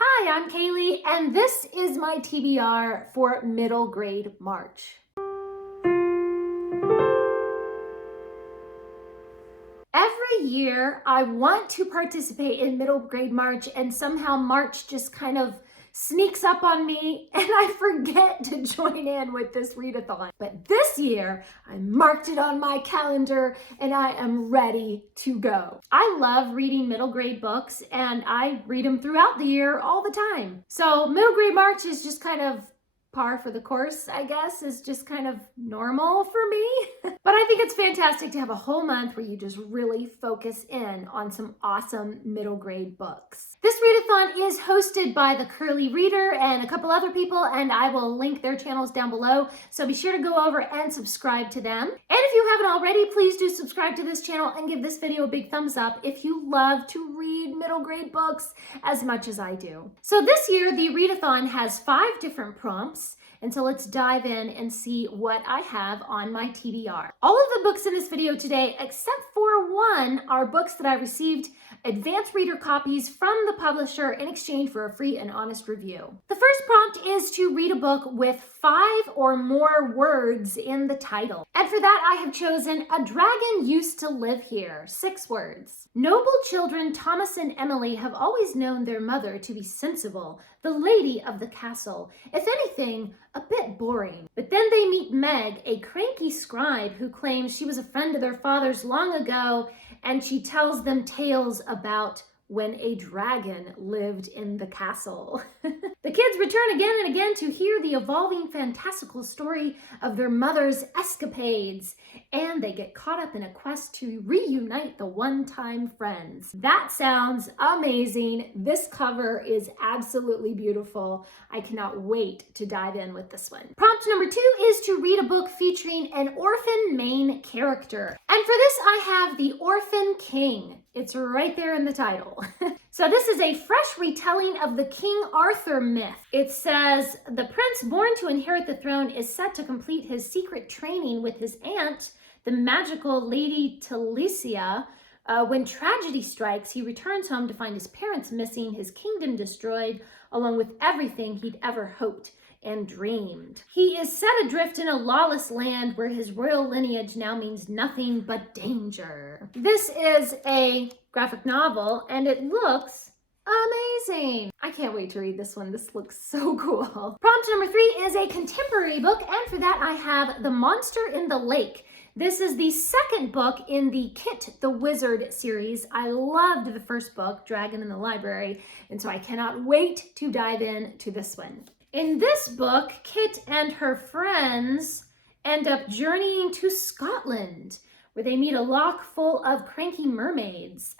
Hi, I'm Kaylee, and this is my TBR for middle grade March. Every year, I want to participate in middle grade March, and somehow March just kind of sneaks up on me, and I forget to join in with this readathon. But this year, I marked it on my calendar, and I am ready to go. I love reading middle grade books, and I read them throughout the year all the time. So middle grade March is just kind of par for the course, I guess, is just kind of normal for me. But I think it's fantastic to have a whole month where you just really focus in on some awesome middle grade books. This readathon is hosted by the Curly Reader and a couple other people, and I will link their channels down below, so be sure to go over and subscribe to them. And if you haven't already, please do subscribe to this channel and give this video a big thumbs up if you love to read middle grade books as much as I do. So this year, the readathon has 5 different prompts. And so let's dive in and see what I have on my TBR. All of the books in this video today, except for one, are books that I received advanced reader copies from the publisher in exchange for a free and honest review. The first prompt is to read a book with 5 or more words in the title. And for that, I have chosen A Dragon Used to Live Here, 6 words. Noble children Thomas and Emily have always known their mother to be sensible, the lady of the castle, if anything, a bit boring. But then they meet Meg, a cranky scribe who claims she was a friend of their father's long ago, and she tells them tales about when a dragon lived in the castle. The kids return again and again to hear the evolving fantastical story of their mother's escapades, and they get caught up in a quest to reunite the one-time friends. That sounds amazing. This cover is absolutely beautiful. I cannot wait to dive in with this one. Prompt number 2 is to read a book featuring an orphan main character. And for this, I have The Orphan King. It's right there in the title. So this is a fresh retelling of the King Arthur myth. It says, the prince born to inherit the throne is set to complete his secret training with his aunt, the magical Lady Telesia. When tragedy strikes, he returns home to find his parents missing, his kingdom destroyed, along with everything he'd ever hoped and dreamed. He is set adrift in a lawless land where his royal lineage now means nothing but danger. This is a graphic novel, and it looks amazing. I can't wait to read this one. This looks so cool. Prompt number 3 is a contemporary book, and for that I have The Monster in the Lake. This is the second book in the Kit the Wizard series. I loved the first book, Dragon in the Library, and so I cannot wait to dive into this one. In this book, Kit and her friends end up journeying to Scotland, where they meet a loch full of cranky mermaids.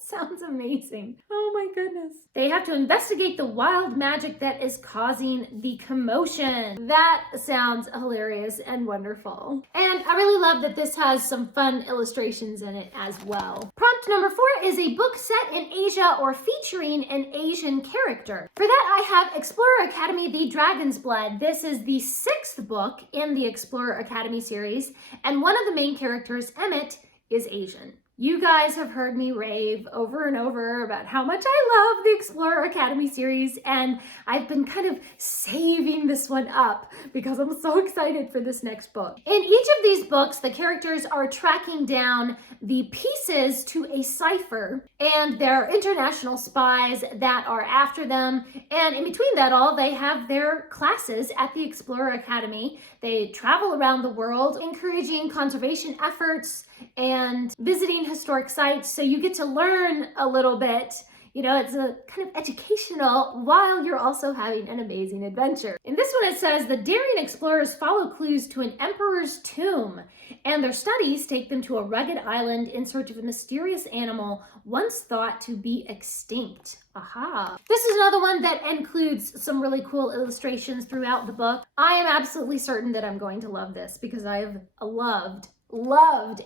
Sounds amazing. Oh my goodness. They have to investigate the wild magic that is causing the commotion. That sounds hilarious and wonderful. And I really love that this has some fun illustrations in it as well. Prompt number 4 is a book set in Asia or featuring an Asian character. For that, I have Explorer Academy: The Dragon's Blood. This is the 6th book in the Explorer Academy series, and one of the main characters, Emmett, is Asian. You guys have heard me rave over and over about how much I love the Explorer Academy series, and I've been kind of saving this one up because I'm so excited for this next book. In each of these books, the characters are tracking down the pieces to a cipher, and there are international spies that are after them, and in between that all, they have their classes at the Explorer Academy. They travel around the world, encouraging conservation efforts and visiting historic sites, so you get to learn a little bit. You know, it's a kind of educational while you're also having an amazing adventure. In this one, it says the daring explorers follow clues to an emperor's tomb, and their studies take them to a rugged island in search of a mysterious animal once thought to be extinct. Aha. This is another one that includes some really cool illustrations throughout the book. I am absolutely certain that I'm going to love this because I have loved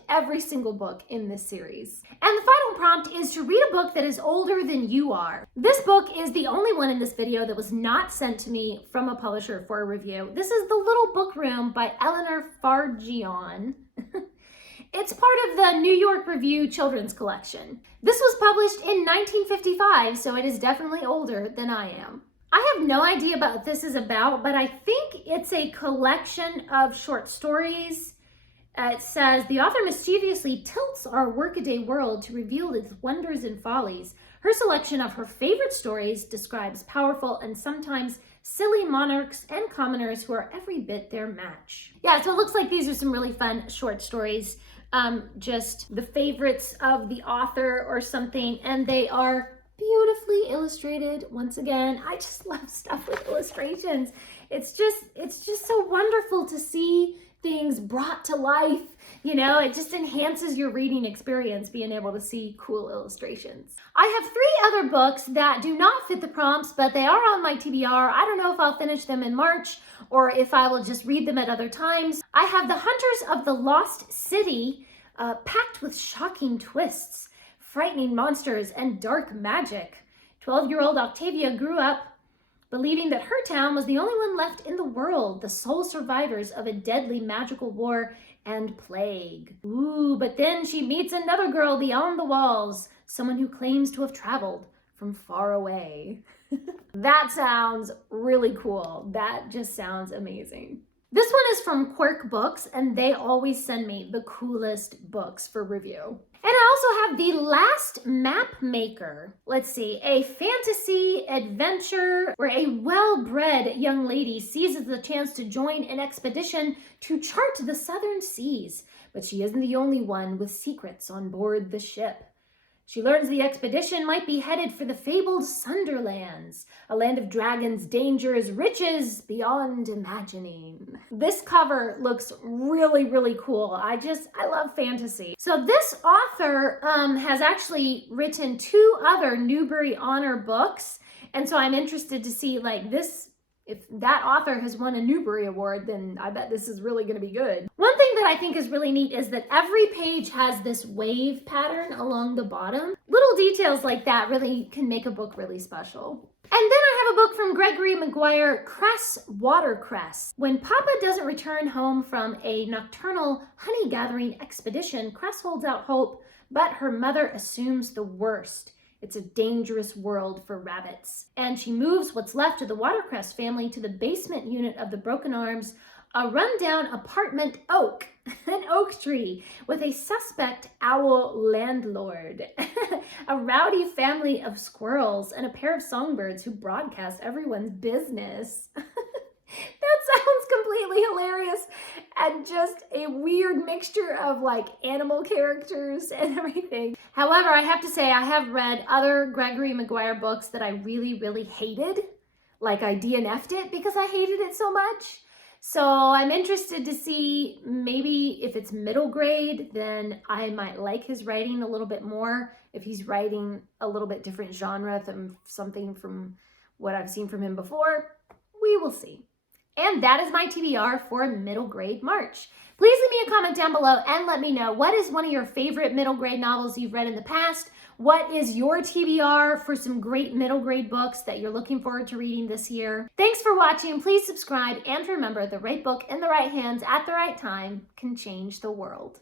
every single book in this series. And the final prompt is to read a book that is older than you are. This book is the only one in this video that was not sent to me from a publisher for a review. This is The Little Book Room by Eleanor Farjeon. It's part of the New York Review Children's Collection. This was published in 1955, so it is definitely older than I am. I have no idea what this is about, but I think it's a collection of short stories. It says, the author mischievously tilts our workaday world to reveal its wonders and follies. Her selection of her favorite stories describes powerful and sometimes silly monarchs and commoners who are every bit their match. Yeah, so it looks like these are some really fun short stories, just the favorites of the author or something, and they are beautifully illustrated. Once again, I just love stuff with illustrations. It's just so wonderful to see things brought to life. You know, it just enhances your reading experience being able to see cool illustrations. I have 3 other books that do not fit the prompts, but they are on my TBR. I don't know if I'll finish them in March or if I will just read them at other times. I have The Hunters of the Lost City, packed with shocking twists, frightening monsters, and dark magic. 12-year-old Octavia grew up believing that her town was the only one left in the world, the sole survivors of a deadly magical war and plague. Ooh, but then she meets another girl beyond the walls, someone who claims to have traveled from far away. That sounds really cool. That just sounds amazing. This one is from Quirk Books, and they always send me the coolest books for review. And I also have The Last Map Maker. Let's see, a fantasy adventure where a well-bred young lady seizes the chance to join an expedition to chart the southern seas. But she isn't the only one with secrets on board the ship. She learns the expedition might be headed for the fabled Sunderlands, a land of dragons, dangers, riches beyond imagining. This cover looks really, really cool. I love fantasy. So this author has actually written 2 other Newbery Honor books, and so I'm interested to see like this. If that author has won a Newbery Award, then I bet this is really going to be good. One thing that I think is really neat is that every page has this wave pattern along the bottom. Little details like that really can make a book really special. And then I have a book from Gregory Maguire, Cress Watercress. When Papa doesn't return home from a nocturnal honey-gathering expedition, Cress holds out hope, but her mother assumes the worst. It's a dangerous world for rabbits. And she moves what's left of the Watercress family to the basement unit of the Broken Arms, a rundown apartment oak, an oak tree with a suspect owl landlord, a rowdy family of squirrels, and a pair of songbirds who broadcast everyone's business. That sounds completely hilarious and just a weird mixture of like animal characters and everything. However, I have to say I have read other Gregory Maguire books that I really, really hated. Like I DNF'd it because I hated it so much. So I'm interested to see maybe if it's middle grade, then I might like his writing a little bit more. If he's writing a little bit different genre than something from what I've seen from him before, we will see. And that is my TBR for middle grade March. Please leave me a comment down below and let me know what is one of your favorite middle grade novels you've read in the past. What is your TBR for some great middle grade books that you're looking forward to reading this year? Thanks for watching. Please subscribe and remember, the right book in the right hands at the right time can change the world.